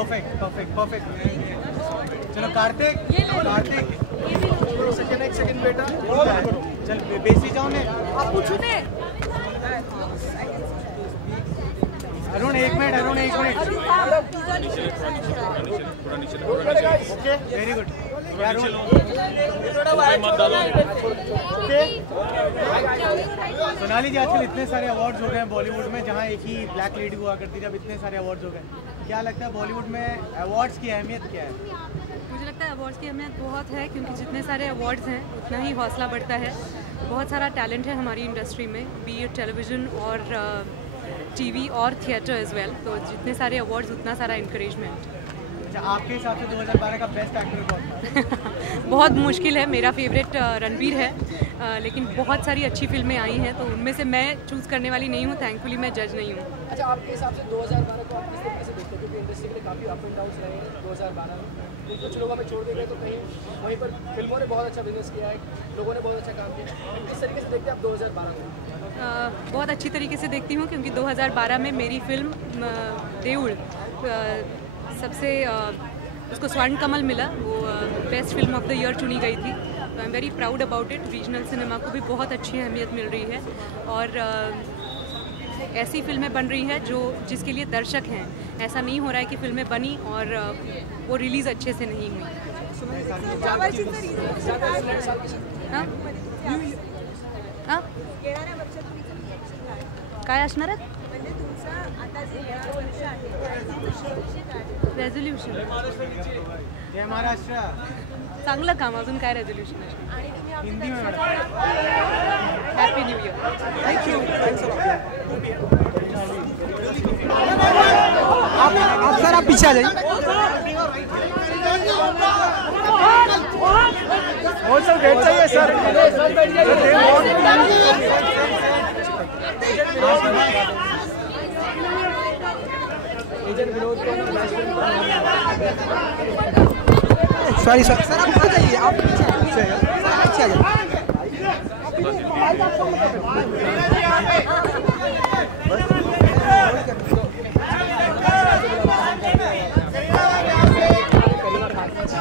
Perfect perfect perfect. चलो कार्तिक कार्तिक एक second बेटा चल बेसी जाओ ने आप पूछो ने अरुण एक minute okay very good Sonali ji आजकल इतने सारे अवार्ड्स हो गए हैं बॉलीवुड में, जहां एक ही ब्लैक लेडी हुआ करती थी, अब इतने सारे अवार्ड्स हो गए, क्या लगता है बॉलीवुड में अवार्ड्स की अहमियत क्या है? मुझे लगता है अवार्ड्स की अहमियत बहुत है, क्योंकि जितने सारे अवार्ड्स हैं उतना ही हौसला बढ़ता है। बहुत सारा टैलेंट है हमारी इंडस्ट्री में, बी इट टेलीविज़न और टीवी और थिएटर एज वेल, तो जितने सारे अवार्ड्स उतना सारा इंकरेजमेंट। अच्छा, आपके हिसाब से 2012 का बेस्ट एक्टर कौन? बहुत मुश्किल है, मेरा फेवरेट रणबीर है, लेकिन बहुत सारी अच्छी फिल्में आई हैं, तो उनमें से मैं चूज़ करने वाली नहीं हूँ, थैंकफुली मैं जज नहीं हूँ। अच्छा, आपके हिसाब से 2012 को आप किस तरीके से देखते हो, क्योंकि इंडस्ट्री के लिए काफ़ी अप एंड डाउन रहे हैं 2012 में, कुछ लोगों में छोड़ दिए गए तो कहीं वहीं पर फिल्मों ने बहुत अच्छा बिजनेस किया है, लोगों ने बहुत अच्छा काम किया, किस तरीके से देखते हैं आप 2012 को? बहुत अच्छी तरीके से देखती हूँ, क्योंकि 2012 में मेरी फिल्म देउल सबसे उसको स्वर्ण कमल मिला, वो best film of the year चुनी गई थी, तो I am very proud about it. Regional cinema को भी बहुत अच्छी अहमियत मिल रही है, और ऐसी फिल्में बन रही हैं जिसके लिए दर्शक हैं। ऐसा नहीं हो रहा है कि फिल्में बनी और वो रिलीज़ अच्छे से नहीं हुई। हाँ काय असणार रेझोल्युशन? जय महाराष्ट्र। चांगलं काम, अजून काय रेझोल्युशन? हिंदी में madam. Happy new year. Thank you. आप सर आप पीछे आ जाइए। बहुत सर बैठ जाइए सर। सॉरी सर, आप आ जाइए, आप पीछे आ जाइए।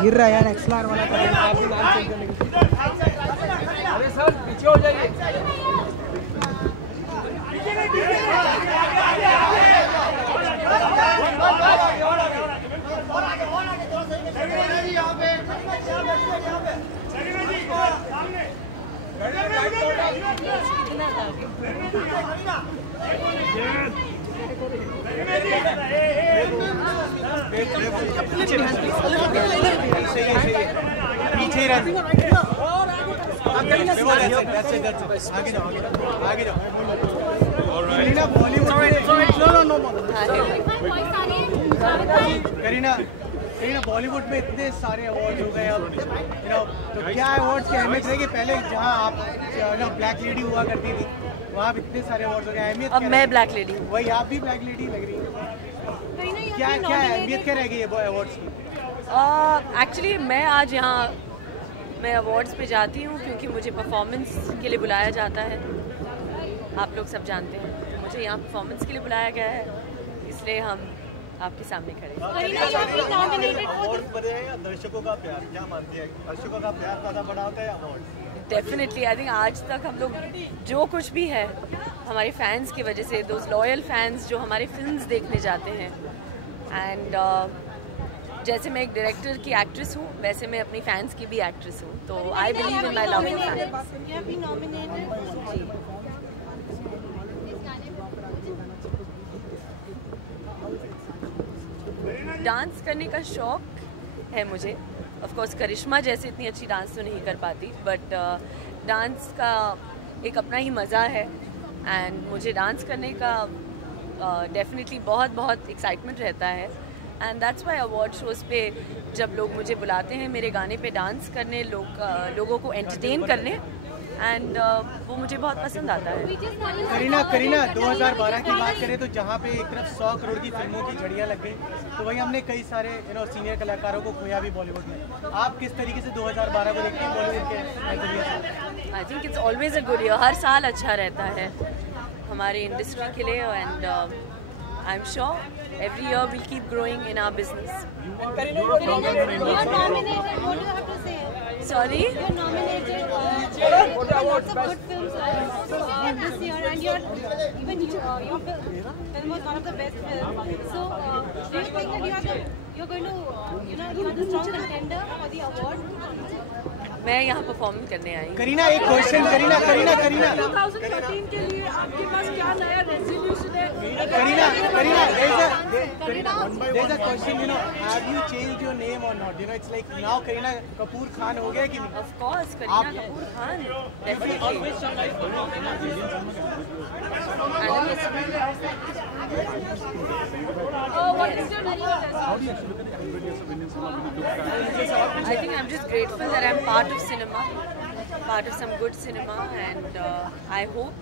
गिर रहा है यार एक्सएलआर वाला। अरे सर पीछे हो जाइए। पीछे रह आगे जाओ आगे जाओ। करीना बॉलीवुड करीना बॉलीवुड में इतने सारे अवार्ड हो गए अब, तो क्या अवार्ड्स की अहमियत रहेगी? पहले जहाँ आप ब्लैक लेडी हुआ करती थी वहाँ इतने सारे अवार्ड्स हो गए, अहमियत अब मैं ब्लैक लेडी हूँ। वही आप भी ब्लैक लेडी लग रही है, क्या क्या अहमियत क्या रहेगी ये अवार्ड्स की? एक्चुअली मैं आज यहाँ मैं अवार्ड्स पे जाती हूँ क्योंकि मुझे परफॉर्मेंस के लिए बुलाया जाता है, आप लोग सब जानते हैं, तो मुझे यहाँ परफॉर्मेंस के लिए बुलाया गया है, इसलिए हम आपके सामने खड़े हैं। दर्शकों का प्यार क्या मानती है? दर्शकों का प्यार ज़्यादा बड़ा होता है या अवार्ड? डेफिनेटली आई थिंक आज तक हम लोग जो कुछ भी है हमारे फैंस की वजह से, दोज लॉयल फैंस जो हमारे फिल्म्स देखने जाते हैं, एंड जैसे मैं एक डायरेक्टर की एक्ट्रेस हूँ वैसे मैं अपनी फैंस की भी एक्ट्रेस हूँ, तो I believe in my love for fans. Dance करने का शौक है मुझे, ऑफ कोर्स करिश्मा जैसे इतनी अच्छी डांस तो नहीं कर पाती, बट डांस का एक अपना ही मज़ा है, एंड मुझे डांस करने का डेफिनेटली बहुत एक्साइटमेंट रहता है, and that's why award shows पे जब लोग मुझे बुलाते हैं मेरे गाने पे डांस करने, लोगों को एंटरटेन करने, एंड वो मुझे बहुत पसंद आता है। करीना 2012 की बात करें तो जहाँ पे एक तरफ 100 करोड़ की फिल्मों की झड़ियाँ लग गई, तो वही हमने कई सारे सीनियर कलाकारों को खोया भी बॉलीवुड में। आप किस तरीके से 2012 को देखते हैं बॉलीवुड के नजरिए से? I think it's always a good year, हर साल अच्छा रहता है हमारी इंडस्ट्री के लिए, and I'm sure every year we'll keep growing in our business. Kareena, you are nominated. What do you have to say? Sorry? You're nominated for lots of good films this year, and your film was one of the best films. So, do you think that you're going to, you're the strong contender for the award? मैं यहाँ perform करने आई हूँ। करीना, एक question, Kareena 2013 के लिए आपके पास क्या नया रेजोल्यूशन है? Karina, there's a question, have you changed your name or not? It's like now Kareena Kapoor Khan हो गया कि नहीं? Of course, Kareena Kapoor Khan, definitely. What is your name? I think I'm just grateful that I'm part of cinema, part of some good cinema, and I hope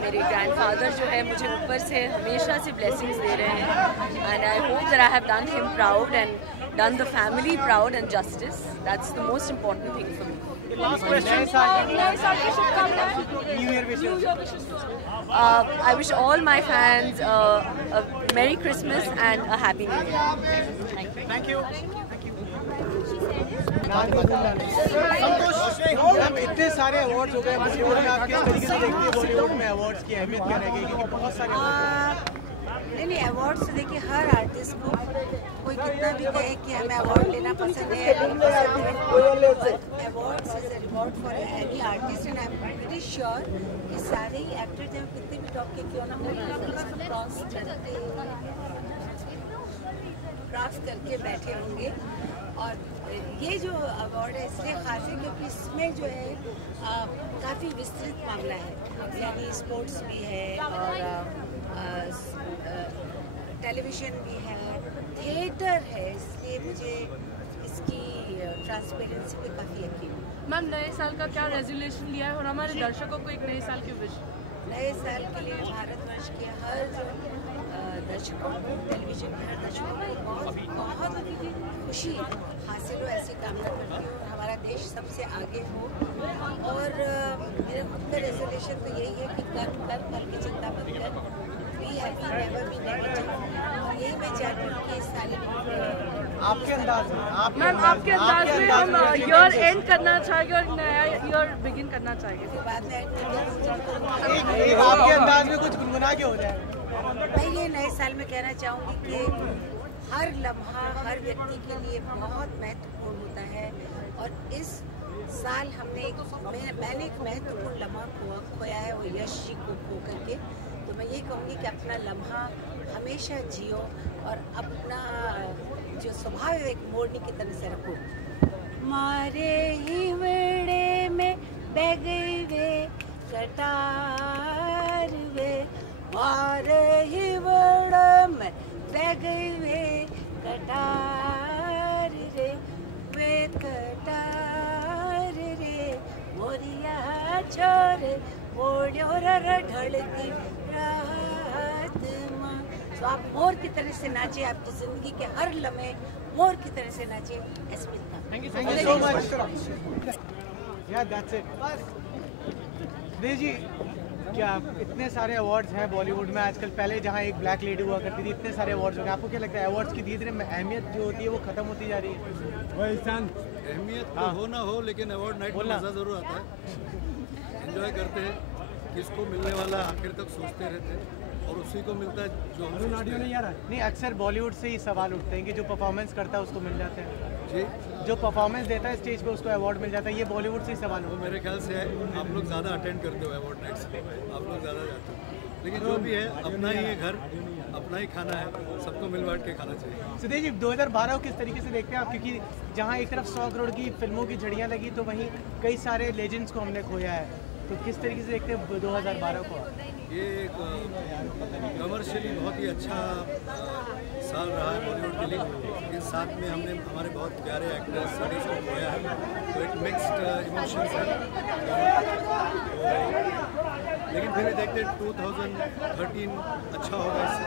मेरे grandfather जो है मुझे ऊपर से हमेशा से ब्लेसिंग्स दे रहे हैं, and I hope that I have done him proud and done the family proud and justice. That's the most important thing for me. Last question. New Year wishes. I wish all my fans a Merry Christmas and a Happy New Year. Thank you. Ma'am, इतने सारे awards हो गए बॉलीवुड में, आप किस तरीके से देखती है बॉलीवुड में अवार्ड्स की अहमियत क्या रहेगी, क्योंकि बहुत सारे नहीं अवार्ड्स तो देखिए हर आर्टिस्ट को कोई कितना भी कहे कि हमें अवार्ड लेना पसंद है, awards is a reward for any artist, and I am very sure कि सारे ही एक्टर जब कितने भी टॉप के क्यों ना क्रॉस करके बैठे होंगे। और ये जो अवार्ड है इसलिए खास है क्योंकि इसमें जो है काफ़ी विस्तृत मामला है, यानी स्पोर्ट्स भी है और टेलीविज़न भी है, थिएटर है, इसलिए मुझे इसकी ट्रांसपेरेंसी पे काफ़ी यकीन है। मैम, नए साल का क्या रेजोल्यूशन लिया है और हमारे दर्शकों को एक नए साल की विश? नए साल के लिए भारतवर्ष के हर दर्शकों को, टेलीविज़न के हर दर्शकों को बहुत बहुत खुशी हासिल हो, ऐसी कामना करती हूँ और हमारा देश सबसे आगे हो। और मेरा खुद का रेजोल्यूशन तो यही है कि कल की चिंता मत कर, be happy never be negative, और यही मैं चाहती हूँ कि इस साल आपके अंदाज में मैम, आपके अंदाज में हम ईयर एंड करना चाहेंगे और नया ईयर बिगिन करना चाहेंगे। फिर बाद में आपके अंदाज में कुछ गुनगुना के हो जाए। मैं ये नए साल में कहना चाहूँगी कि हर लम्हा हर व्यक्ति के लिए बहुत महत्वपूर्ण होता है, और इस साल मैंने एक महत्वपूर्ण लम्हा खोया है, वो यश जी को खो करके। तो मैं ये कहूँगी कि अपना लम्हा हमेशा जियो और अपना जो स्वभाव है एक मोड़ने की तरह से रखो। मारे ही वेड़े में बह गई वे कटार वे, मारे ही वेड़े में बह गई वे कटार रे, वे कटार रे मोरिया छोरे मोड़ो ढलती रात माँ। तो आप मोर की तरह से नाचे, आपकी जिंदगी के हर लम्हे मोर की तरह से नाचे। अस्मिता, Thank you so much. Yeah, that's it. Dev ji, क्या इतने सारे अवार्ड्स हैं बॉलीवुड में आजकल, पहले जहाँ एक ब्लैक लेडी हुआ करती थी, इतने सारे अवार्ड्स हो गए, आपको क्या लगता है अवार्ड्स की धीरे धीरे अहमियत जो होती है वो खत्म होती जा रही है? अहमियत तो हो ना हो, लेकिन अवार्ड नाइट में मज़ा ज़रूर आता है, एंजॉय करते हैं, किसको मिलने वाला आखिर तक सोचते रहते हैं और उसी को मिलता है जो हम सोचते हैं। नहीं, अक्सर बॉलीवुड से ही सवाल उठते हैं कि जो परफॉर्मेंस करता है उसको मिल जाते हैं जी, जो परफॉर्मेंस देता है स्टेज पे उसको अवार्ड मिल जाता है, ये बॉलीवुड से ही सवाल वो होता मेरे ख्याल से आप लोग ज़्यादा अटेंड करते हो अवार्ड नाइट्स, आप लोग ज़्यादा जाते हो, लेकिन जो भी है अपना ही है घर, अपना ही खाना है, सबको मिल बांट के खाना चाहिए। सुदेश जी, 2012 को किस तरीके से देखते हैं आप, क्योंकि जहाँ एक तरफ 100 करोड़ की फिल्मों की झड़ियाँ लगी तो वहीं कई सारे लेजेंड्स को हमने खोया है, तो किस तरीके से देखते हैं 2012 को? ये एक कमर्शियली बहुत ही अच्छा साल रहा है बॉलीवुड के लिए, लेकिन साथ में हमने हमारे बहुत प्यारे एक्टर्स सभी को खोया है, तो एक मिक्स्ड इमोशंस है, लेकिन फिर भी देखते 2013 अच्छा होगा इससे।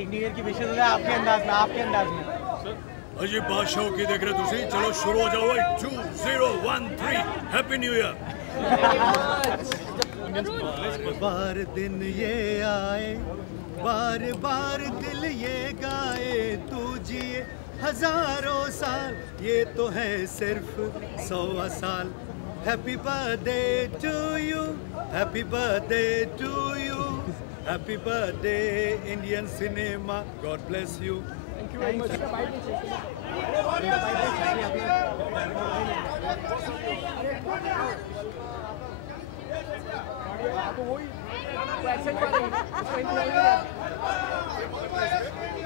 एक न्यू ईयर की विशेष होता है आपके अंदाज में अजीब बादशाहों की देख रहे तुसी, चलो शुरू हो जाओ। 2 0 1 3 हैप्पी न्यू ईयर। बार बार दिन ये आए, बार बार दिल ये गाए, तू जिए हजारों साल, ये तो है सिर्फ 100 साल। Happy birthday to you, happy birthday to you, happy birthday Indian cinema, God bless you. Thank you very much.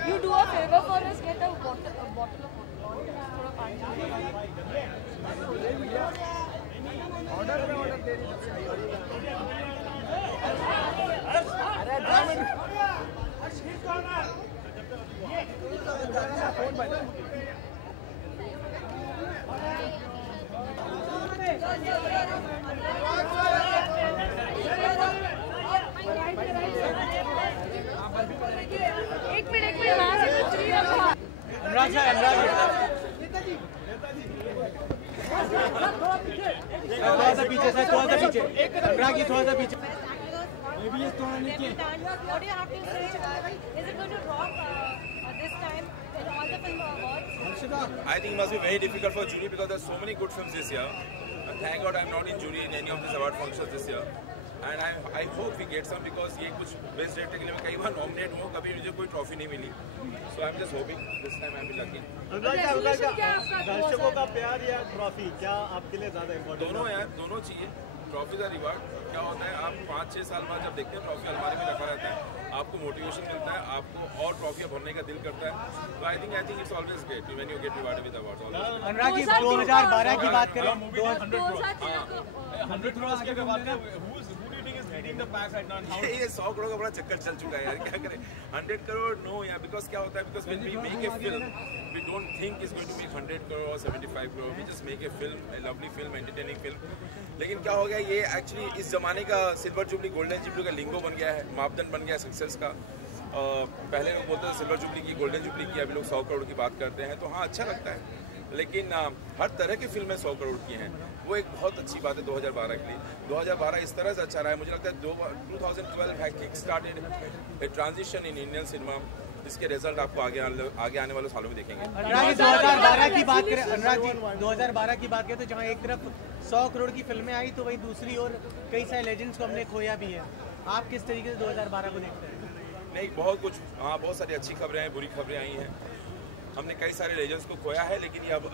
You do a favor for us, get a bottle of water. थोड़ा पानी। ऑर्डर पे order दे रही एक minute वहाँ से कुछ नहीं होगा। अनुराग सर, अनुराग थोड़ा सा पीछे सर, थोड़ा सा पीछे, अनुराग जी थोड़ा सा पीछे। What do you have to say? Is it going to rock this time in all the film awards? I think it must be very difficult for jury because there's so many good films this year. And thank God I'm not in jury in any of these award functions this year. And I hope we get some because ये कुछ best director के लिए मैं कई बार nominate हूँ, कभी मुझे कोई ट्रॉफी नहीं मिली. So I'm just hoping this time I'm lucky. दर्शकों का प्यार या ट्रॉफी क्या आपके लिए ज्यादा इम्पोर्टेंट? दोनों यार, दोनों चाहिए. ट्रॉफी का रिवार्ड क्या होता है, आप 5-6 साल बाद जब देखते हैं ट्रॉफी अलमारी में रखा रहता है, आपको मोटिवेशन मिलता है, आपको और ट्रॉफियां भरने का दिल करता है. तो I think it's always great when you get rewarded with awards. Anurag ji 2012 की बात करें, 100 crores के बात करें, ये 100 करोड़ का बड़ा चक्कर चल चुका है यार, क्या करें. 100 करोड़ नो यार, बिकॉज क्या होता है, because when we make a film we don't think is going to make 100 crore और 75 crore. We just make a film, a lovely film, entertaining film. लेकिन क्या हो गया, ये एक्चुअली इस जमाने का सिल्वर जुबली, गोल्डन जुबली का लिंगो बन गया है, मापदंड बन गया है सक्सेस का. पहले लोग बोलते थे सिल्वर जुबली की, गोल्डन जुबली की, अभी लोग 100 करोड़ की बात करते हैं. तो हाँ, अच्छा लगता है, लेकिन हर तरह की फिल्में 100 करोड़ की हैं, वो एक बहुत अच्छी बात है 2012 के लिए. 2012 इस तरह से अच्छा रहा है, मुझे लगता है 2012 had kick started a transition in Indian cinema, जिसके रिजल्ट आपको आगे आने वाले सालों में देखेंगे. अनुराग जी 2012 की बात करें, अनुराग जी 2012 की बात करें तो जहाँ एक तरफ 100 करोड़ की फिल्में आई तो वहीं दूसरी ओर कई सारे लेजेंड्स को हमने खोया भी है. आप किस तरीके से 2012 को देखते हैं? नहीं, बहुत कुछ, हाँ, बहुत सारी अच्छी खबरें हैं, बुरी खबरें आई हैं. हमने कई सारे लेजेंड्स को खोया है, लेकिन ये अब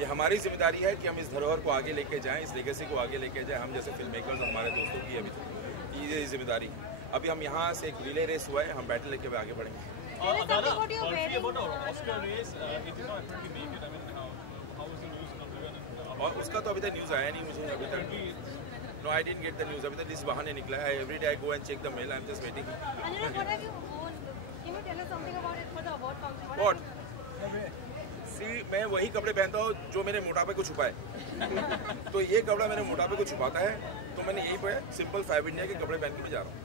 ये हमारी जिम्मेदारी है कि हम इस धरोहर को आगे लेके जाएं, इस लेगेसी को आगे लेके जाएं. हम जैसे फिल्म मेकर्स, हमारे दोस्तों की अभी ये जिम्मेदारी. अभी हम यहाँ से एक रिले रेस हुआ है, हम बैटल लेके आगे बढ़ेंगे. और उसका तो अभी तक न्यूज़ आया नहीं मुझे अभी तक. No, I didn't get the news अभी तक. इस बहाने निकला है. Every day I go and check the mail. I am just waiting. What? मैं वही कपड़े पहनता हूँ जो मेरे मोटापे को छुपाए. तो ये कपड़ा मेरे मोटापे को छुपाता है, तो मैंने यही पे सिंपल 5 इंडिया के कपड़े पहन के भी जा रहा हूँ.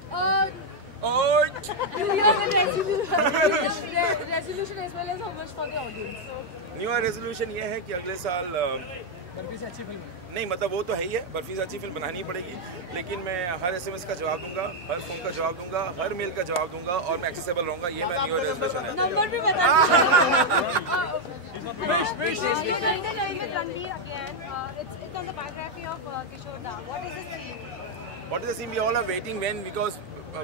न्यू ईयर रेजोल्यूशन ये है कि अगले साल बर्फी से अच्छी फिल्म है. नहीं, मतलब वो तो है ही है, बर्फी से अच्छी फिल्म बनानी पड़ेगी, लेकिन मैं हर SMS का जवाब दूंगा, हर फोन का जवाब दूंगा, हर मेल का जवाब दूंगा, और मैं एक्सेसिबल रहूंगा. ये मैं न्यू ईयर रेजोल्यूशन है. नंबर भी बता What is the scene? We all are waiting when, because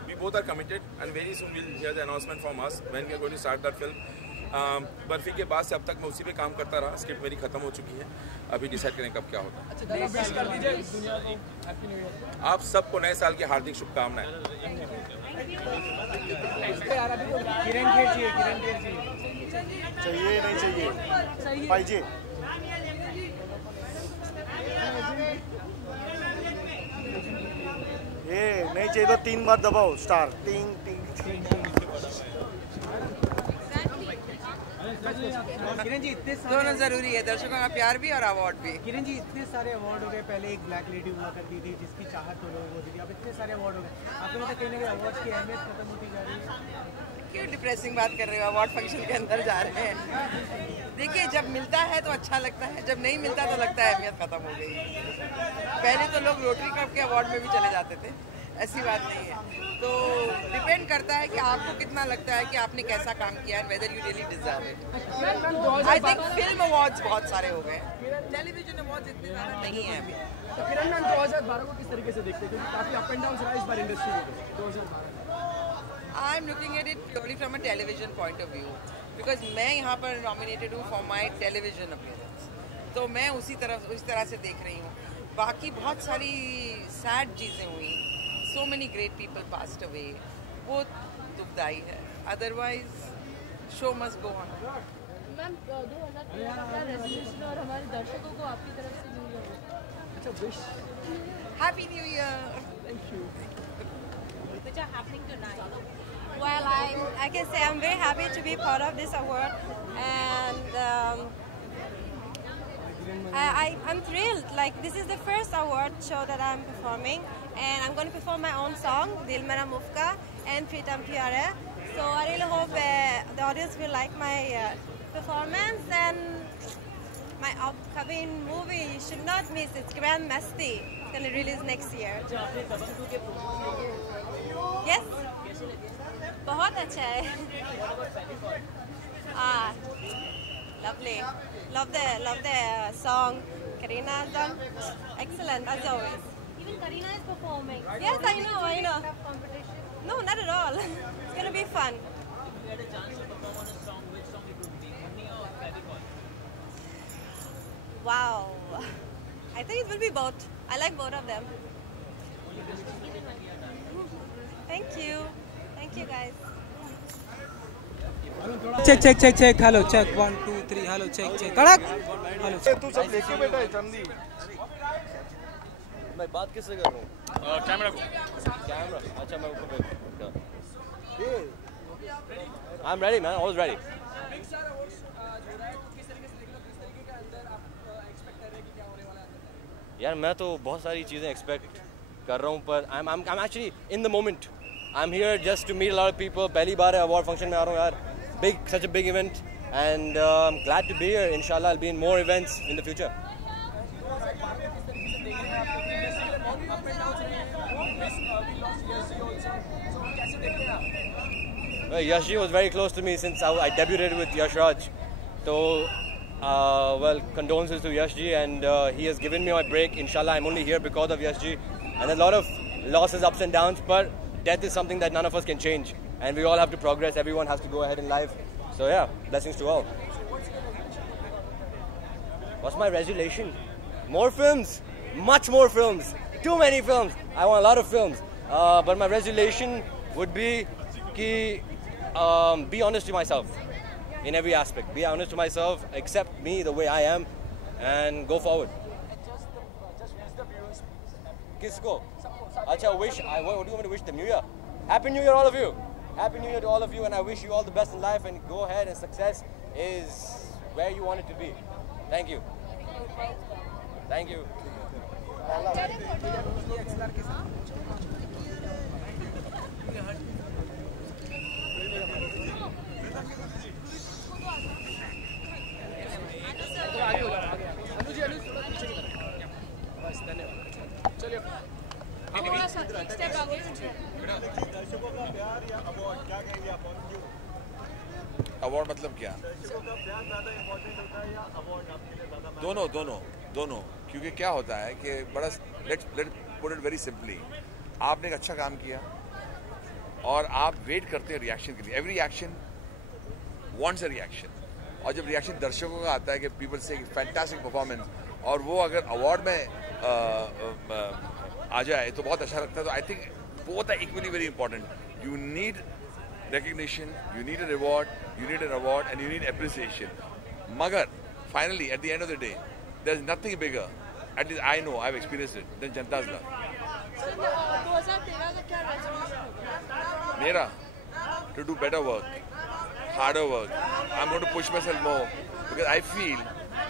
we both are committed and very soon we'll hear the announcement from us when we are going to start that film. Barfi के बाद से अब तक मैं उसी पे काम करता रहा. स्क्रिप्ट मेरी खत्म हो चुकी है, अभी डिसाइड करें कब क्या होता है. अच्छा, जरा विश कर दीजिए दुनिया को. Happy new year. आप सबको नए साल की हार्दिक शुभकामनाएं. किरण खेर चाहिए, किरण खेर चाहिए, नहीं चाहिए, पाइजे. ये नहीं चाहिए तो 3 बार दबाओ स्टार. टिंग टिंग टिंग. किरण जी इतने दोनों जरूरी है, दर्शकों का प्यार भी और अवार्ड भी। किरण जी इतने सारे अवार्ड हो गए, पहले एक ब्लैक लेडी हुआ करती थी जिसकी चाहत तो लोग होती थी, अब इतने सारे अवार्ड हो गए, आपको लगता है कहीं ना कहीं अवार्ड की अहमियत खत्म होती जा रही है? क्यों डिप्रेसिंग बात कर रहे हो, अवार्ड फंक्शन के अंदर जा रहे हैं। देखिए जब मिलता है तो अच्छा लगता है, जब नहीं मिलता तो लगता है अहमियत खत्म हो गई। पहले तो लोग रोटरी क्लब के अवार्ड में भी चले जाते थे, ऐसी बात नहीं है। तो डिपेंड करता है कि आपको कितना लगता है कि आपने कैसा काम किया है, whether you really deserve it. I think film awards बहुत सारे हो गए, टेलीविजन अवार्ड्स इतने ज़्यादा नहीं है अभी। तो किरण मैम 2012 को किस तरीके से देखते हैं, क्योंकि काफ़ी अप एंड डाउन रहा इस बार इंडस्ट्री में 2012 में? I am looking at it purely from a television point of view, because मैं यहाँ पर नॉमिनेटेड हूँ फॉर माई टेलीविजन अपीयरेंस, तो मैं उसी तरह से देख रही हूँ। बाकी बहुत सारी सैड चीज़ें हुई, so many great people passed away, वो दुखदाई है, otherwise show must go on. Ma'am 2013 का रेजोल्यूशन और हमारे दर्शकों को आपकी तरफ से न्यू ईयर अच्छा wish. Happy new year. Thank you. which are happening tonight. Well, I can say I'm very happy to be part of this award, and I'm thrilled. Like, this is the first award show that I'm performing, and I'm going to perform my own song, Dil Mera Mufka, and Pritam Pyare. So I really hope the audience will like my performance, and my upcoming movie you should not miss. It's Grand Masti. It's going to release next year. Yes. बहुत अच्छा है। Lovely. Love the song. Kareena has done excellent as always. Even Kareena is performing. Yes, I know. Competition. No, not at all. It's gonna be fun. Wow. I think it will be both. I like both of them. Thank you. Thank you, guys. check hello check 1 2 3 hello check कड़क hello तू सब लेके बैठा है चंदी। मैं बात किससे कर रहा हूँ? कैमरा को। कैमरा अच्छा मैं ऊपर I'm ready man, always ready. यार मैं तो बहुत सारी चीज़ें एक्सपेक्ट कर रहा हूँ, पर I'm actually in the moment. I'm here just to meet a lot of people. पहली बार है अवार्ड फंक्शन में आ रहा हूँ यार, such a big event, and I'm glad to be here. Inshallah I'll be in more events in the future. Well, Yashi was very close to me since I debuted with Yash Raj. So, well, condolences to Yash ji, and he has given me my break. Inshallah, I'm only here because of Yash ji. And a lot of losses, ups and downs, but death is something that none of us can change. And we all have to progress. Everyone has to go ahead in life. So yeah, blessings to all. What's my resolution? More films. Much more films. Too many films. I want a lot of films. But my resolution would be be honest to myself in every aspect. Be honest to myself, accept me the way I am, and go forward. Kisko? Acha, wish. What do you want me to wish them? New Year. Happy New Year, all of you. Happy New Year to all of you, and I wish you all the best in life, and go ahead, and success is where you want it to be. Thank you. Thank you. Award मतलब क्या? दोनों क्योंकि क्या होता है कि बड़ा let's put it very simply, आपने एक अच्छा काम किया और आप वेट करते हैं रिएक्शन के लिए. Every action wants a reaction, और जब रिएक्शन दर्शकों का आता है कि पीपल से फैंटास्टिक परफॉर्मेंस, और वो अगर अवार्ड में आ जाए तो बहुत अच्छा लगता है. तो I think both are equally very important. You need recognition, you need a reward, you need an award, and you need appreciation. Magar, finally, at the end of the day, there's nothing bigger, at least I know, I've experienced it, than Janta's love. So, 2013 का क्या resolution होगा? Mera, to do better work, harder work. I'm going to push myself more because I feel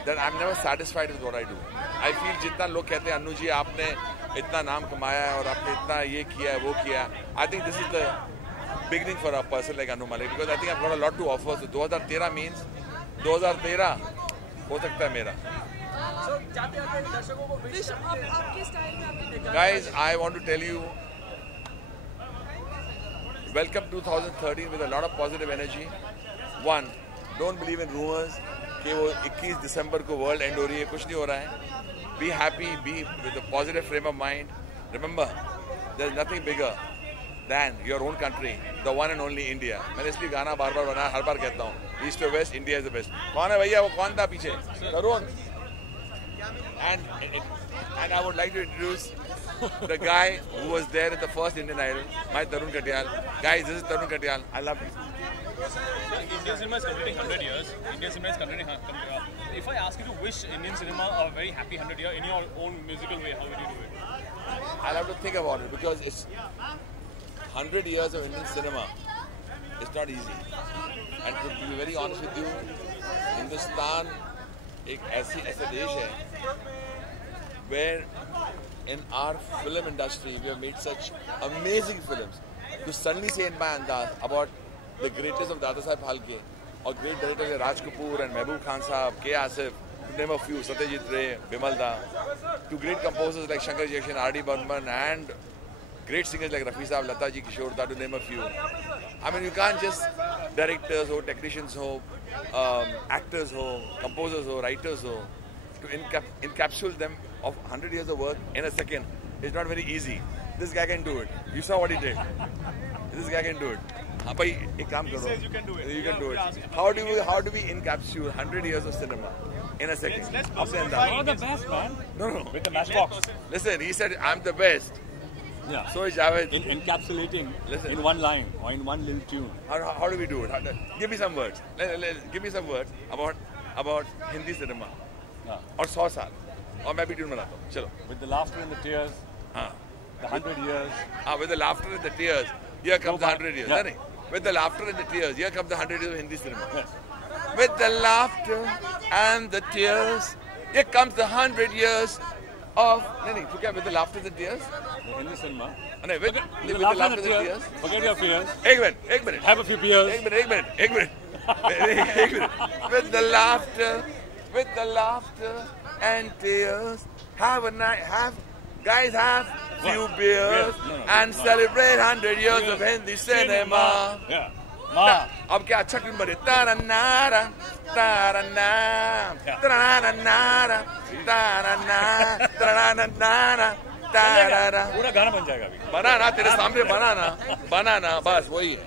that I'm never satisfied with what I do. I feel जितना लोग कहते हैं अन्नू जी आपने इतना नाम कमाया है और आपने इतना ये किया है वो किया है, I think this is the beginning for a person like Annu Malik because I think I've got a lot to offer. So 2013 means 2013 हो सकता है मेरा. Guys, I want to tell you, welcome 2013 with a lot of positive energy. One, don't believe in rumors कि वो 21 दिसंबर को world and हो रही है, कुछ नहीं हो रहा है. Be happy, be with a positive frame of mind. Remember, there's nothing bigger than your own country, the one and only India. मैंने इसलिए गाना बार बार बनाया, हर बार कहता हूँ, East to West, India is the best. कौन है भैया, वो कौन था पीछे? तरुण. And I would like to introduce the guy who was there at the first Indian Idol, my Tarun Katyal. Guys, this is Tarun Katyal. I love you. Indian cinema is completing 100 years. Indian cinema is completing 100 years. If I ask you to wish Indian cinema a very happy 100 year in your own musical way, how would you do it? I'll have to think about it because it's 100 years of Indian cinema. It's not easy. And to be very honest with you, Hindustan एक ऐसा देश है where in our film industry we have made such amazing films. To suddenly say in my andaz about the greatest of Dada Saheb Phalke or great directors like Raj Kapoor and Mehboob Khan Sahab, K. Asif, to name a few, Satyajit Ray, Bimal Da, to great composers like Shankar Jackson, R.D. Burman, and great singers like Rafi Sahab, Lata Ji, Kishore Da, to name a few. I mean, you can't just directors ho, technicians ho, actors ho, composers ho, writers ho, to encapsulate them of 100 years of work in a second. It's not very easy. This guy can do it. You saw what he did. This guy can do it. He says you can do it. You can do it. How do we encapsulate 100 years of cinema in a second? Let's you're the best, man. No. With the matchbox. Listen, he said, I'm the best. Yeah. So is Javed. Encapsulating in one line or in one little tune. How do we do it? Give me some words. Give me some words about Hindi cinema. Or 100 साल. और मैं भी tune बनाता हूँ. चलो. With the laughter and the tears. The 100 years. With the laughter and the tears. Here comes the 100 years. Yeah. With the laughter and the tears. Here comes the 100 years of Hindi cinema. Yes. With the laughter and the tears. Here comes the 100 years of. With the laughter and the tears. The Hindi cinema. With the laughter and the tears. Forget your fears. एक minute. Have a few beers. एक minute. With the laughter and tears, have few beers and celebrate 100 years of Hindi cinema. Yeah. अब क्या अच्छा tune बने तारानारा ताराना तारानारा ताराना तारानारा ताराना पूरा गाना बन जाएगा अभी. बनाना तेरे सामने बनाना बस वही है.